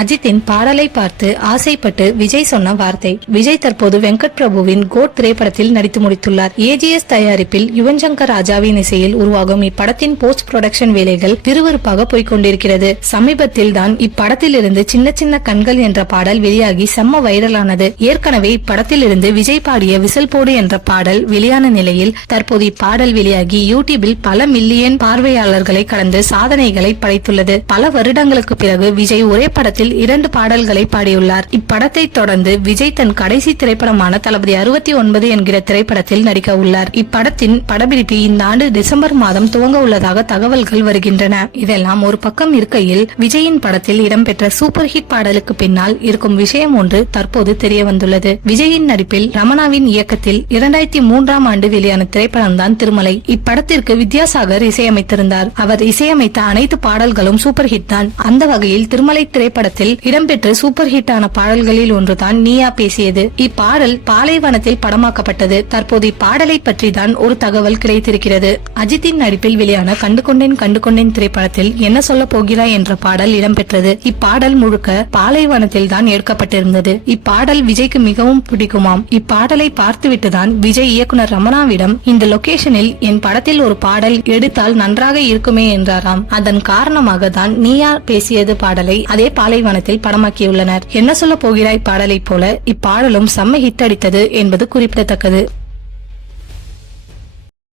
அஜித்தின் பாடலை பார்த்து ஆசைப்பட்டு விஜய் சொன்ன வார்த்தை. விஜய் தற்போது வெங்கட் பிரபுவின் கோட் திரைப்படத்தில் நடித்து முடித்துள்ளார். AGS தயாரிப்பில் யுவன் சங்கர் ராஜாவின் இசையில் உருவாகும் இப்படத்தின் போஸ்ட் புரொடக்ஷன் வேலைகள் விறுவிறுப்பாக போய்கொண்டிருக்கிறது. சமீபத்தில் தான் இப்படத்தில் இருந்து சின்ன சின்ன கண்கள் என்ற பாடல் வெளியாகி செம்ம வைரலானது. ஏற்கனவே இப்படத்தில் இருந்து விஜய் பாடிய விசில் போடு என்ற பாடல் வெளியான நிலையில் தற்போது இப்பாடல் வெளியாகி யூடியூபில் பல மில்லியன் பார்வையாளர்களை கடந்து சாதனைகளை படைத்துள்ளது. பல வருடங்களுக்கு பிறகு விஜய் ஒரே படத்தில் 2 பாடல்களை பாடியுள்ளார். இப்படத்தை தொடர்ந்து விஜய் தன் கடைசி திரைப்படமான தளபதி 69 என்கிற திரைப்படத்தில் நடிக்க உள்ளார். இப்படத்தின் படப்பிடிப்பு இந்த ஆண்டு டிசம்பர் மாதம் துவங்க உள்ளதாக தகவல்கள் வருகின்றன. இதெல்லாம் ஒரு பக்கம் இருக்கையில் விஜயின் படத்தில் இடம்பெற்ற சூப்பர் ஹிட் பாடலுக்கு பின்னால் இருக்கும் விஷயம் ஒன்று தற்போது தெரிய வந்துள்ளது. விஜயின் நடிப்பில் ரமணாவின் இயக்கத்தில் 2003ஆம் ஆண்டு வெளியான திரைப்படம் தான் திருமலை. இப்படத்திற்கு வித்யாசாகர் இசையமைத்திருந்தார். அவர் இசையமைத்த அனைத்து பாடல்களும் சூப்பர் ஹிட் தான். அந்த வகையில் திருமலை திரைப்படத்தில் இடம்பெற்ற சூப்பர் ஹிட் ஆன பாடல்களில் ஒன்றுதான் நீயா பேசியது. இப்பாடல் பாலைவனத்தில் படமாக்கப்பட்டது. தற்போது இப்பாடலை பற்றி தான் ஒரு தகவல் கிடைத்திருக்கிறது. அஜித்தின் நடிப்பில் வெளியான கண்டு கொண்டேன் திரைப்படத்தில் என்ன சொல்ல போகிறாய் என்ற பாடல் இடம்பெற்றது. இப்பாடல் முழுக்க பாலைவனத்தில் தான் எடுக்கப்பட்டிருந்தது. இப்பாடல் விஜய்க்கு மிகவும் பிடிக்குமாம். இப்பாடலை பார்த்துவிட்டுதான் விஜய் இயக்குனர் ரமணாவிடம் இந்த லொகேஷனில் என் படத்தில் ஒரு பாடல் எடுத்தால் நன்றாக இருக்குமே என்றாராம். அதன் காரணமாக தான் நீயா பேசியது பாடலை அதே பாலைவனத்தில் படமாக்கியுள்ளனர். என்ன சொல்ல போகிறாய் பாடலை போல இப்பாடலும் செம்ம ஹிட் அடித்தது என்பது குறிப்பிடத்தக்கது.